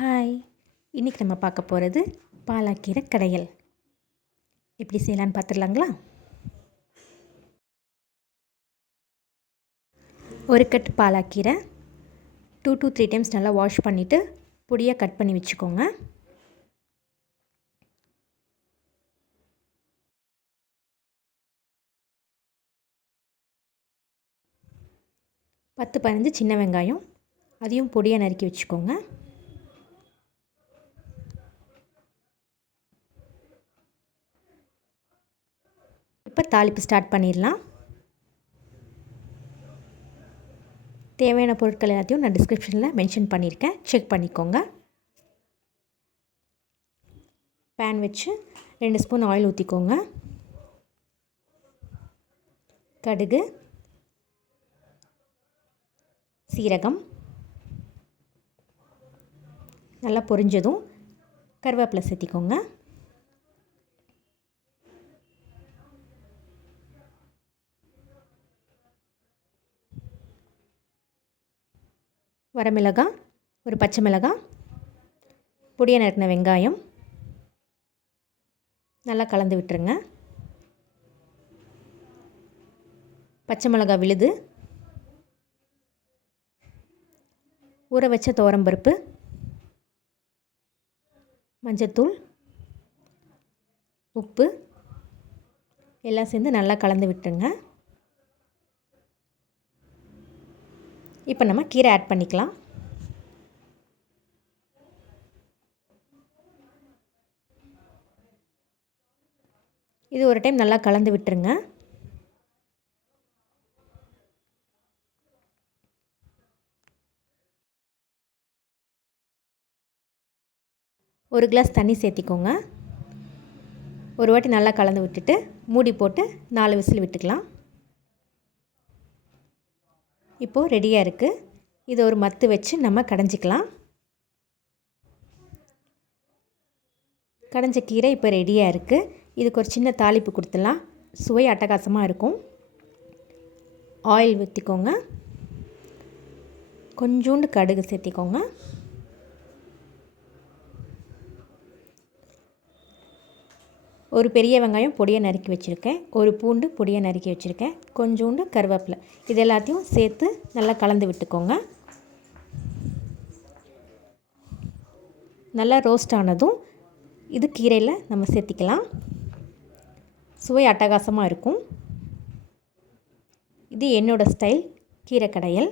Hi. இன்றைக்கி நம்ம பார்க்க போகிறது பாலாக்கீரை கடையல். எப்படி செய்யலான்னு பார்த்துடலாங்களா? ஒரு கட் பாலாக்கீரை டூ டூ த்ரீ டைம்ஸ் நல்லா வாஷ் பண்ணிவிட்டு பொடியாக கட் பண்ணி வச்சுக்கோங்க. பத்து பதினஞ்சு சின்ன வெங்காயம் அதையும் பொடியாக நறுக்கி வச்சுக்கோங்க. இப்போ தாளிப்பு ஸ்டார்ட் பண்ணிடலாம். தேவையான பொருட்கள் எல்லாத்தையும் நான் டிஸ்கிரிப்ஷனில் மென்ஷன் பண்ணியிருக்கேன். செக் பண்ணிக்கோங்க. பேன் வச்சு ரெண்டு ஸ்பூன் ஆயில் ஊற்றிக்கோங்க கடுகு சீரகம் நல்லா பொரிஞ்சதும் கருவேப்பிலை சேர்த்திக்கோங்க. வரமிளகாய் ஒரு பச்சை மிளகாய் பொடியை நறுக்கின வெங்காயம். நல்லா கலந்து விட்டுருங்க. பச்சை மிளகாய் விழுது. ஊற வச்ச துவரம்பருப்பு மஞ்சத்தூள் உப்பு எல்லாம் சேர்ந்து நல்லா கலந்து விட்டுருங்க. இப்போ நம்ம கீரை ஆட் பண்ணிக்கலாம். இது ஒரு டைம் நல்லா கலந்து விட்டுருங்க. ஒரு கிளாஸ் தண்ணி சேர்த்திக்கோங்க. ஒரு வாட்டி நல்லா கலந்து விட்டுட்டு மூடி போட்டு நாலு விசில் விட்டுக்கலாம். இப்போது ரெடியாக இருக்குது இதை ஒரு மத்து வச்சு நம்ம கடைஞ்சிக்கலாம். கடைஞ்ச கீரை இப்போ ரெடியாக இருக்குது இதுக்கு ஒரு சின்ன தாளிப்பு கொடுத்துடலாம். சுவை அட்டகாசமாக இருக்கும். ஆயில் ஊற்றிக்கோங்க கொஞ்சோண்டு கடுகு சேர்த்திக்கோங்க. ஒரு பெரிய வெங்காயம் பொடியை நறுக்கி வச்சுருக்கேன். ஒரு பூண்டு பொடியை நறுக்கி வச்சுருக்கேன். கொஞ்சோண்டு கருவேப்பிலை. இது எல்லாத்தையும் சேர்த்து நல்லா கலந்து விட்டுக்கோங்க. நல்லா ரோஸ்ட் ஆனதும் இது கீரையில் நம்ம சேர்த்திக்கலாம். சுவை அட்டகாசமாக இருக்கும். இது என்னோடய ஸ்டைல் கீரை கடையல்.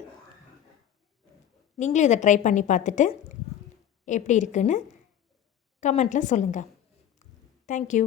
நீங்களும் இதை ட்ரை பண்ணி பார்த்துட்டு எப்படி இருக்குன்னு கமெண்ட்டில் சொல்லுங்கள் ಥ್ಯಾಂಕ್ ಯು